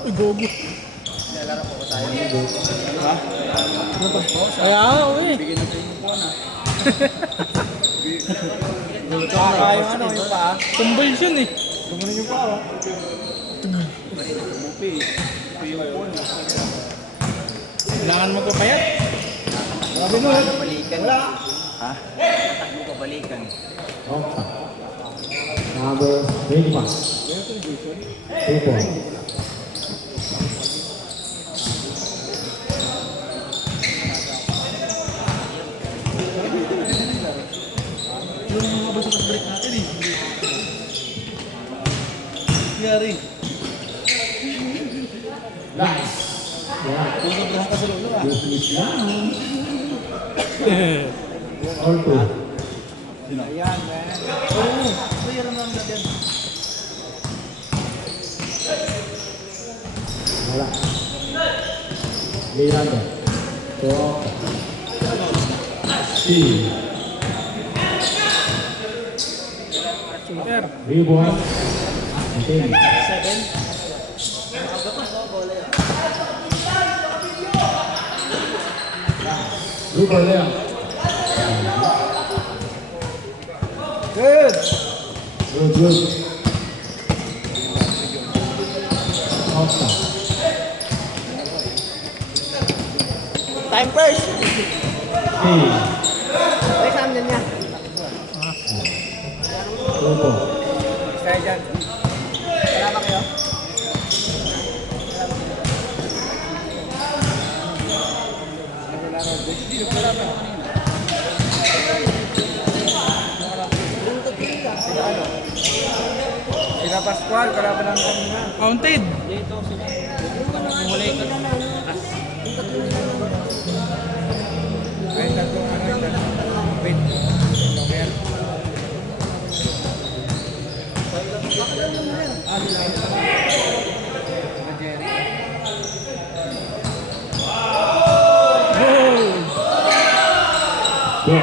Uy, gogo. Nalaro po tayo. Ha? Kaya ako eh. Bigyan natin yung phone ah. Tsaka yung ano, yung paa. Convulsion eh. Gumunin yung paa. Mupi. Mupi yung phone. Kailangan mo papayat. Sabi mo, balikan. Ha? Tatakbo ka balikan. Number 25. 2 points. Yung mga basta sa break natin eh. Nangyari. Nice. Kung sobrahan ka sa lolo ah. This is down. All 2. Ayan, man. Oo. Player naman natin. Wala. Miranda. So, C. Shooter. Rebound. 10. 7. Super Leon. Good. Good. Off. Time first. C. Next time din niya. 2 points. Kaya dyan. Wala ba kayo? Sila Pascual, kalaban ng kanina. Counted. Dito, sila. Nagmumulay ka. Ay, tatlong ano yun. Wait. Okay. Go.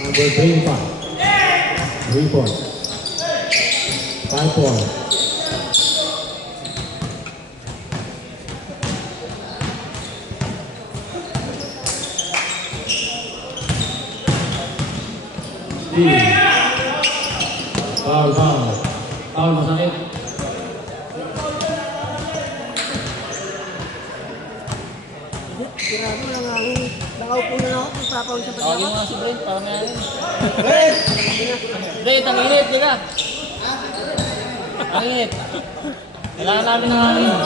Number 25. 3 points. 5 points. Steve. Foul. Foul masakit. Sirado na nga ako. Nakaupo na ako kung papawin sa Tawagin pagkakot. mo nga si Brent, para na yan. Brent, ang init, di ka? Ang init. Kailangan namin ng hangin.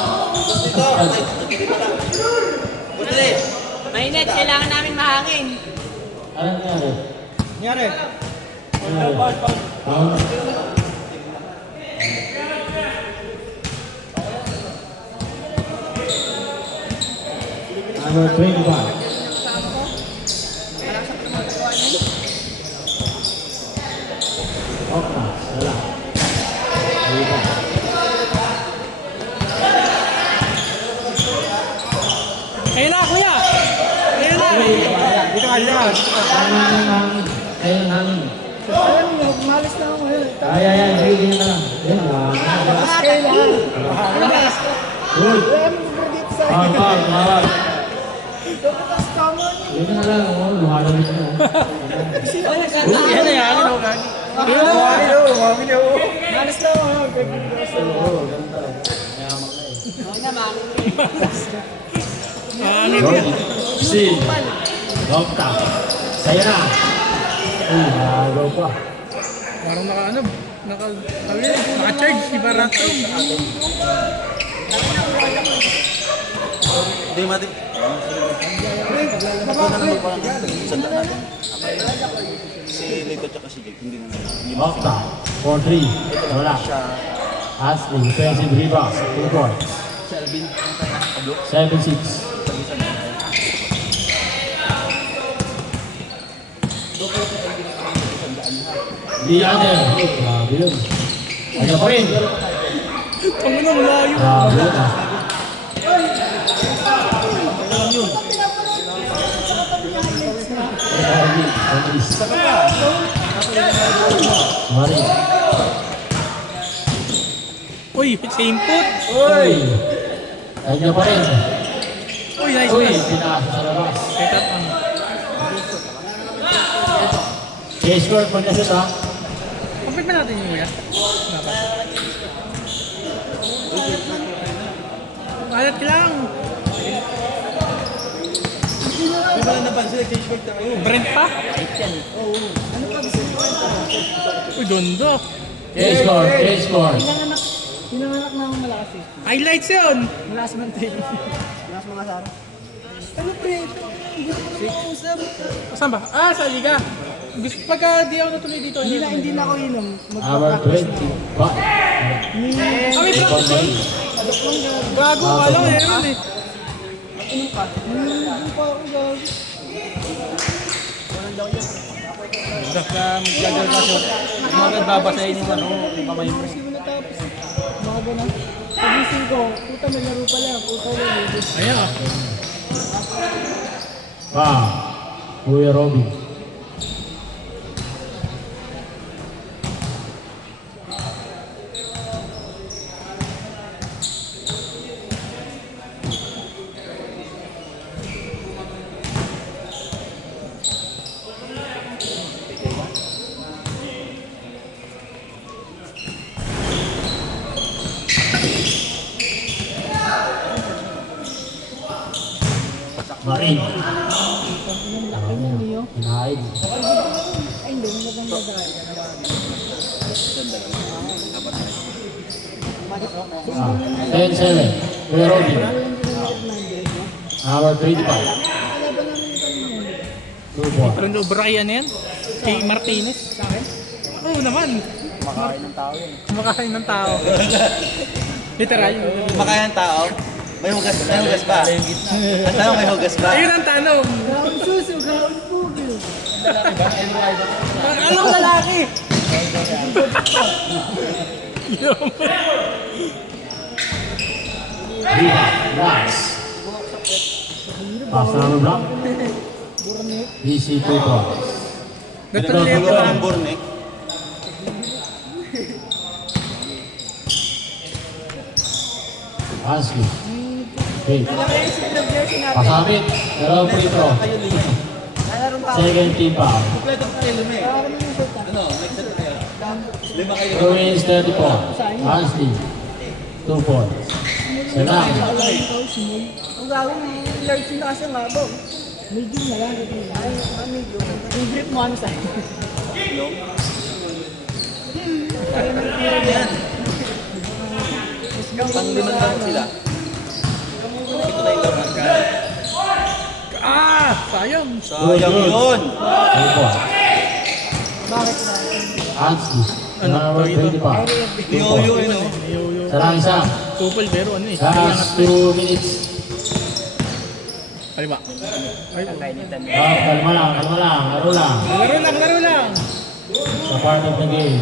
Mainit, kailangan namin mahangin. Anong nangyari? Nangyari. Foul. Number 25. Okta, wala. Rebound. Ayun na, kuya. Ayun na. Dito ka, dito ka. Ayun, hangin. Ayun, malis na ako ngayon. Kaya yan, sige na lang. Yan lang. Kailangan. Good. Alam mo ba dito sa Foul. Tapos common. Yun na lang, lumalang ito na. Yan na yan. Malis na ako. Hangin yan. Si. Okta. Sa'yo na. Uy, nagaw pa. Parang naka-charge si Barato. Hindi, mati. Ako na naman parang sanda natin. Si Lito tsaka si Jake, hindi na naman. Okta. 4-3. Wala. Ashley, defensive rebound. 2 points. Si Alvin, ang tayo, kablo. 7-6. Sabisan na tayo. Di other. Grabe yun. Ano pa rin? Ang layo. Grabe yun. from East. Marin. Uy, same foot. Uy! Kanya pa rin. Uy, nice Uy, pass. pinasa sa labas. Set up on. K-score pa na siya. Kapit ba natin yung kuya? Dapat. Alat ka lang. Di ba na napansin, nag-change tayo. Brent pa? Uy, dondo. K-score, K-score. Pinanganak na akong malakas eh. Highlights yun. Malakas man tayo. Malakas mga sara. Ano pre? Hindi ko na makausap. Saan ba? Ah, sa liga. Gusto pagka di ako natuloy dito. Hindi na ako inom. Hour 20. Ba? Kami practice yun. Gago, alam eh, yun eh. Inom ka? Hindi pa ako gag. Basta magagawin ka siya. Mga babasahin yung ano, yung kamay mo. Kasi mo natapos eh. Bago na. Pagising ko, puta may laro pala. Puta wala. Ayan ah. Ba? Kuya Robin. Marin. Kinain. Ay hindi, magandang madaya. 10-7. Kuya Robin. Hour 25. 2-4. Pero O'Brien yan? Kay Martinez? Sa akin? Oo naman. Kumakain ng tao yun. Kumakain ng tao. Literal. Kumakain ng tao. May hugas ba? Ang tanong, may hugas ba? Ayun ang tanong. Gaon suso, gaon pugil. Anong lalaki? Rice. Pasang block. DC 2 points. Natulip Dulo ka. ng Bornek. Ashley. Okay. Naisip ng jersey natin. Pasabit. Dalawang free throw. Nalarong pa. Second team foul. Kompleto pa kayo, Lume. Parang yung shot ah. Ano, next set kayo. Lima kayo. Ruins 34. Ashley. 2 points. Salam. Ang gagawin mo, large yun na kasi ang labaw. Medium na lang. Ay, medium. Yung grip mo ano sa'yo? Pang limang lang sila. Ito na yung laban. Ah! Sayang. Sayang yun. 2 points. Bakit na? Ashley. Number 25. 2 Yoyo, points. yun o. Salam isa. Supal pero ano eh. Last 2 minutes. Kaliba. Ay, Kalma lang, kalma lang. Laro lang. laro lang, laro lang. Sa part of the game.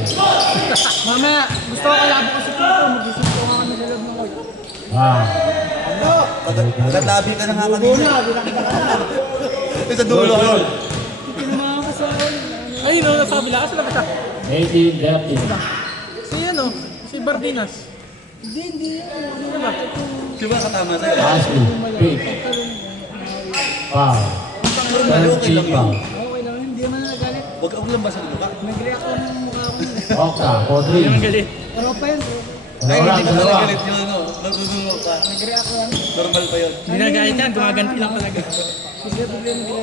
Mamaya, gusto ko kalabo ko si Tito. Mag-isip ko nga kami sa loob ng court. Ah. Pagkatabi ka na nga kanina. Binakita ka na. Ito sa dulo. Pinumahan ko sa all. Ay, no, nasa kabila. Kasi labas siya. 18-13. Si ano? Si Bardinas. Hindi. Diba? Di ba katama sa'yo? Ashley. Pick. Foul. Third team foul. Okay lang, hindi naman nagalit. Huwag ako lang ba sa lupa? Nag-react ako ng mukha ko. Okta, for Yan ang 3. galit. Pero pa yun, bro. Ay, Dalawa hindi lang, ka pala dalawa. galit yun, ano? Natutuwa ka. Nag-react lang. Normal pa yun. Hindi na galit yan. Gumaganti lang talaga. Sige, problema ko.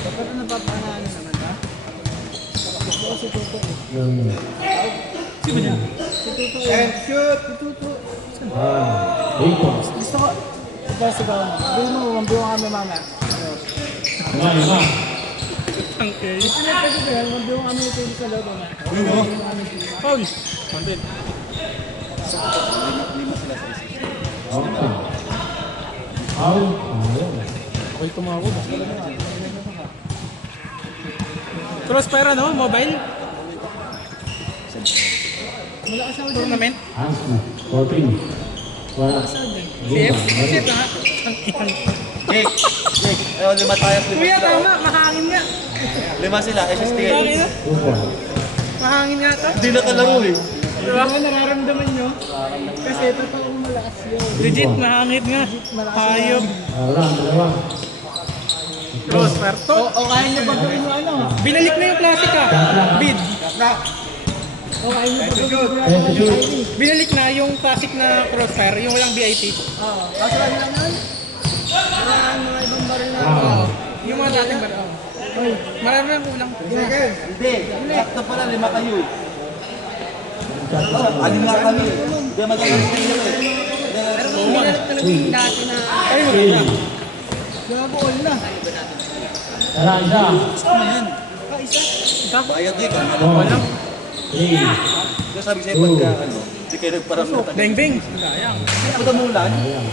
Dapat na napapanaan naman, ha? Gusto ko si Tuto. Yung Sino niya? Si Tuto eh. Shoot! Si Tuto. 8 points. Gusto ko. Ikaw si Gaon. Sabi mo, mambiyo kami mamaya. Lima. Ang kay. Pwede ba yan? Mambiyo kami ito sa loob mamaya. Paul. Mandel. Okay. Foul. Ayun. Okay, tumawa ko. Crossfire ano? Mobile? Wala ka sa audio. Tournament? Ashley. For 3. Wala. CF? CF na nga. Ang ikan. Jake, Jake. Ayun, 5 tayos, 5 Kuya, sila. tama. Mahangin nga. 5 sila, SST Bakit ngayon. na? 2 points. Mahangin nga to. Hindi nakalaro eh. Diba? Nararamdaman nyo? Kasi totoong malakas yun. Legit, mahangit nga. Hayop. Round, dalawa. Prosperto. O kaya nyo ba gawin yung ano? Binalik na yung classic ah. Bid. O kaya nyo ba gawin yung 22. Binalik na yung classic na crossfire, yung walang BIT. Oo. Kaso ano lang yun? Mga ibang baril na. Round. Yung mga dating bar. Oy. Marami lang kulang. Hindi, sakto pala, 5 kayo. Aling nga kami. Hindi magaling sila eh. Pero kung binalik talaga yung dati na Ay, maganda. gago all na. Tara, isa. Isa. Bayad eh. 4, 3, Kasi sabi sa'yo pagka ano, hindi kayo nagparamdam. Beng beng. Sayang. Pagka mulan, ayan.